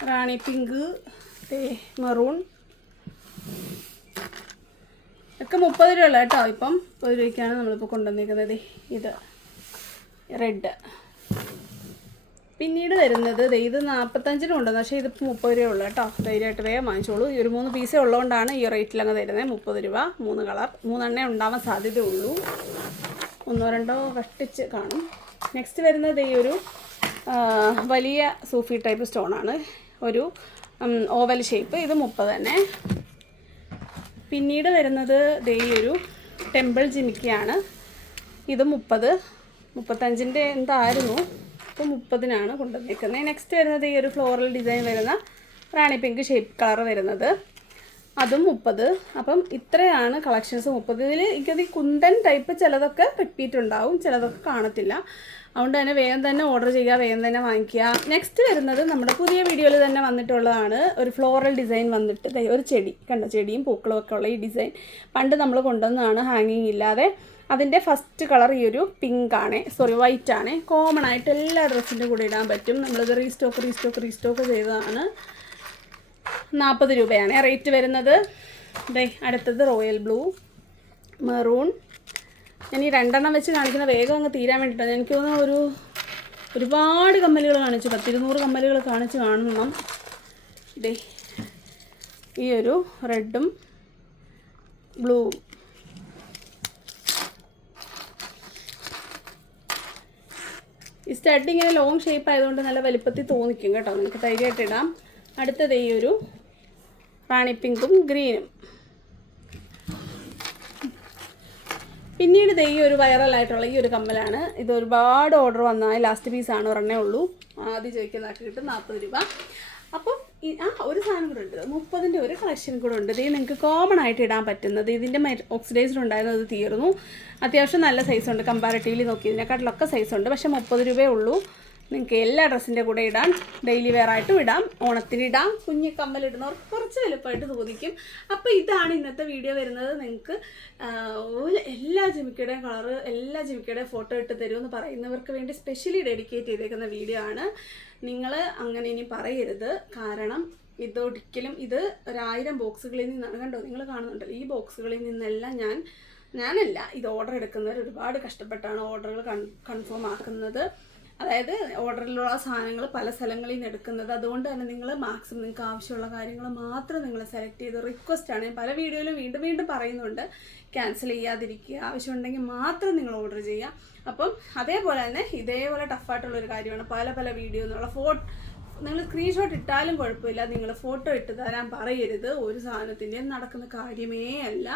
rani pink maroon ഒക്കെ മുപ്പത് രൂപ ഉള്ള കേട്ടോ. ഇപ്പം മുപ്പത് രൂപയ്ക്കാണ് നമ്മളിപ്പോൾ കൊണ്ടുവന്നിരിക്കുന്നത് ഇത് റെഡ് പിന്നീട് വരുന്നത് ഇത് നാൽപ്പത്തഞ്ചിനും ഉണ്ട് പക്ഷേ ഇതിപ്പോൾ മുപ്പത് രൂപ ഉള്ളൂ കേട്ടോ. ധൈര്യമായിട്ട് വേഗം വാങ്ങിച്ചോളൂ. ഈ ഒരു മൂന്ന് പീസേ ഉള്ളതുകൊണ്ടാണ് ഈ റേറ്റിലങ്ങ് തരുന്നത്. മുപ്പത് രൂപ മൂന്ന് കളർ മൂന്നെണ്ണേ ഉണ്ടാവാൻ സാധ്യതയുള്ളൂ. ഒന്നോ രണ്ടോ കഷ്ടിച്ച് കാണും. നെക്സ്റ്റ് വരുന്നത് ഈ ഒരു വലിയ സൂഫി ടൈപ്പ് സ്റ്റോണാണ് ഒരു ഓവൽ ഷേപ്പ് ഇത് മുപ്പത് തന്നെ. പിന്നീട് വരുന്നത് ദേ ഒരു ടെമ്പിൾ ജിമിക്കിയാണ്. ഇത് മുപ്പത്. മുപ്പത്തഞ്ചിന്റെ എന്തായിരുന്നു? ഇപ്പോൾ മുപ്പതിനാണ് കൊണ്ടുവന്നിരിക്കുന്നത് നെക്സ്റ്റ് വരുന്നത് ഈ ഒരു ഫ്ലോറൽ ഡിസൈൻ വരുന്ന റാണി പിങ്ക് ഷേപ്പ് കളർ വരുന്നത്. അതും മുപ്പത്. അപ്പം ഇത്രയാണ് കളക്ഷൻസ് മുപ്പത്. ഇതിൽ എനിക്കത് ഈ കുന്തൻ ടൈപ്പ് ചിലതൊക്കെ റിപ്പീറ്റ് ഉണ്ടാവും ചിലതൊക്കെ കാണത്തില്ല. അതുകൊണ്ട് തന്നെ വേഗം തന്നെ ഓർഡർ ചെയ്യുക വേഗം തന്നെ വാങ്ങിക്കുക. നെക്സ്റ്റ് വരുന്നത് നമ്മുടെ പുതിയ വീഡിയോയിൽ തന്നെ വന്നിട്ടുള്ളതാണ്. ഒരു ഫ്ലോറൽ ഡിസൈൻ വന്നിട്ട് ഒരു ചെടി. കണ്ടോ? ചെടിയും പൂക്കളും ഒക്കെ ഉള്ള ഈ ഡിസൈൻ പണ്ട് നമ്മൾ കൊണ്ടുവന്നതാണ് ഹാങ്ങിങ് ഇല്ലാതെ. അതിന്റെ ഫസ്റ്റ് കളർ ഈ ഒരു പിങ്ക് ആണ്. സോറി വൈറ്റ് ആണ്. കോമൺ ആയിട്ട് എല്ലാ ഡ്രസ്സിന്റെ കൂടെ ഇടാൻ പറ്റും. നമ്മളിത് റീസ്റ്റോക്ക് റീസ്റ്റോക്ക് റീസ്റ്റോക്ക് ചെയ്തതാണ്. നാൽപ്പത് രൂപയാണ് റേറ്റ് വരുന്നത്. ദേ അടുത്തത് റോയൽ ബ്ലൂ മെറൂൺ ഞാൻ ഈ രണ്ടെണ്ണം വെച്ച് കാണിക്കുന്ന വേഗം അങ്ങ് തീരാൻ വേണ്ടിയിട്ടാണ്. എനിക്ക് തോന്നുന്നു ഒരു ഒരുപാട് കമ്മലുകൾ കാണിച്ചു. പത്തിരുന്നൂറ് കമ്മലുകൾ കാണിച്ച് കാണണം. ദേ ഈ ഒരു റെഡും ബ്ലൂവും ഈ സ്റ്റഡ് ഇങ്ങനെ ലോങ് ഷേപ്പ് ആയതുകൊണ്ട് നല്ല വലിപ്പത്തിൽ തോന്നിക്കും കേട്ടോ. നമുക്ക് ധൈര്യമായിട്ട് ഇടാം. അടുത്തത് ഈ ഒരു റാണി പിങ്കും ഗ്രീനും. പിന്നീട് ദേ ഈ ഒരു വൈറലായിട്ടുള്ള ഈ ഒരു കമ്മലാണ്. ഇത് ഒരുപാട് ഓർഡർ വന്നാൽ ലാസ്റ്റ് പീസാണ് ഒരെണ്ണേ ഉള്ളൂ. ആദ്യം ചോദിക്കുന്നതാക്കി കിട്ടും നാൽപ്പത് രൂപ. അപ്പം ആ ഒരു സാധനം കൂടെ ഉണ്ട്. മുപ്പതിന്റെ ഒരു കളക്ഷൻ കൂടെ ഉണ്ട്. ഇത് നിങ്ങൾക്ക് കോമൺ ആയിട്ട് ഇടാൻ പറ്റുന്നത്. ഇതിന്റെ ഓക്സിഡൈസ്ഡ് ഉണ്ടായിരുന്നത് അത് തീർന്നു. അത്യാവശ്യം നല്ല സൈസ് ഉണ്ട്. കമ്പാരിറ്റീവ്ലി നോക്കി ഇതിനെക്കാട്ടിലൊക്കെ സൈസ് ഉണ്ട്. പക്ഷെ മുപ്പത് രൂപയേ ഉള്ളൂ. നിങ്ങൾക്ക് എല്ലാ ഡ്രസ്സിന്റെ കൂടെ ഇടാം. ഡെയിലി വെയർ ആയിട്ടും ഇടാം. ഓണത്തിന് ഇടാം. കുഞ്ഞി കമ്മൽ ഇടുന്നവർക്ക് കുറച്ച് വലുപ്പമായിട്ട് തോന്നിക്കും അപ്പോൾ ഇതാണ് ഇന്നത്തെ വീഡിയോ വരുന്നത്. നിങ്ങൾക്ക് എല്ലാ ജിമിക്കയുടെയും കളറ് എല്ലാ ജിമിക്കയുടെയും ഫോട്ടോ ഇട്ട് തരുമെന്ന് പറയുന്നവർക്ക് വേണ്ടി സ്പെഷ്യലി ഡെഡിക്കേറ്റ് ചെയ്തേക്കുന്ന വീഡിയോ ആണ്. നിങ്ങൾ അങ്ങനെ ഇനി പറയരുത്. കാരണം ഇതൊരിക്കലും ഇത് ഒരായിരം ബോക്സുകളിൽ നിന്നാണ്. കണ്ടോ? നിങ്ങൾ കാണുന്നുണ്ടല്ലോ ഈ ബോക്സുകളിൽ നിന്നെല്ലാം ഞാൻ ഞാനല്ല ഇത് ഓർഡർ എടുക്കുന്നവർ ഒരുപാട് കഷ്ടപ്പെട്ടാണ് ഓർഡറുകൾ കൺഫേം ആക്കുന്നത്. അതായത് ഓർഡറിലുള്ള സാധനങ്ങൾ പല സ്ഥലങ്ങളിൽ നിന്ന് എടുക്കുന്നത്. അതുകൊണ്ട് തന്നെ നിങ്ങൾ മാക്സിമം നിങ്ങൾക്ക് ആവശ്യമുള്ള കാര്യങ്ങൾ മാത്രം നിങ്ങൾ സെലക്ട് ചെയ്ത് റിക്വസ്റ്റാണ് പല വീഡിയോയിലും വീണ്ടും വീണ്ടും പറയുന്നുണ്ട്. ക്യാൻസൽ ചെയ്യാതിരിക്കുക. ആവശ്യമുണ്ടെങ്കിൽ മാത്രം നിങ്ങൾ ഓർഡർ ചെയ്യുക. അപ്പം അതേപോലെ തന്നെ ഇതേപോലെ ടഫായിട്ടുള്ളൊരു കാര്യമാണ്. പല പല വീഡിയോ എന്നുള്ള ഫോട്ടോ നിങ്ങൾ സ്ക്രീൻഷോട്ട് ഇട്ടാലും കുഴപ്പമില്ല. നിങ്ങൾ ഫോട്ടോ ഇട്ട് തരാൻ പറയരുത്. ഒരു സാധനത്തിന്റെയും നടക്കുന്ന കാര്യമേ അല്ല.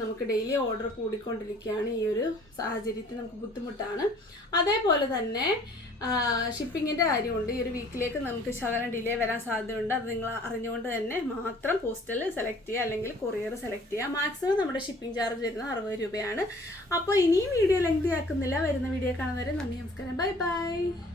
നമുക്ക് ഡെയിലി ഓർഡർ കൂടിക്കൊണ്ടിരിക്കുകയാണ്. ഈ ഒരു സാഹചര്യത്തിൽ നമുക്ക് ബുദ്ധിമുട്ടാണ്. അതേപോലെ തന്നെ ഷിപ്പിങ്ങിന്റെ കാര്യമുണ്ട്. ഈ ഒരു വീക്കിലേക്ക് നമുക്ക് ശകലം ഡിലേ വരാൻ സാധ്യതയുണ്ട്. അത് നിങ്ങൾ അറിഞ്ഞുകൊണ്ട് തന്നെ മാത്രം പോസ്റ്റൽ സെലക്ട് ചെയ്യുക അല്ലെങ്കിൽ കൊറിയർ സെലക്ട് ചെയ്യുക. മാക്സിമം നമ്മുടെ ഷിപ്പിംഗ് ചാർജ് വരുന്നത് അറുപത് രൂപയാണ്. അപ്പോൾ ഇനിയും വീഡിയോ ലെങ്തി ആക്കുന്നില്ല. വരുന്ന വീഡിയോ കാണുന്നവരെ നന്ദി നമസ്കാരം. Bye bye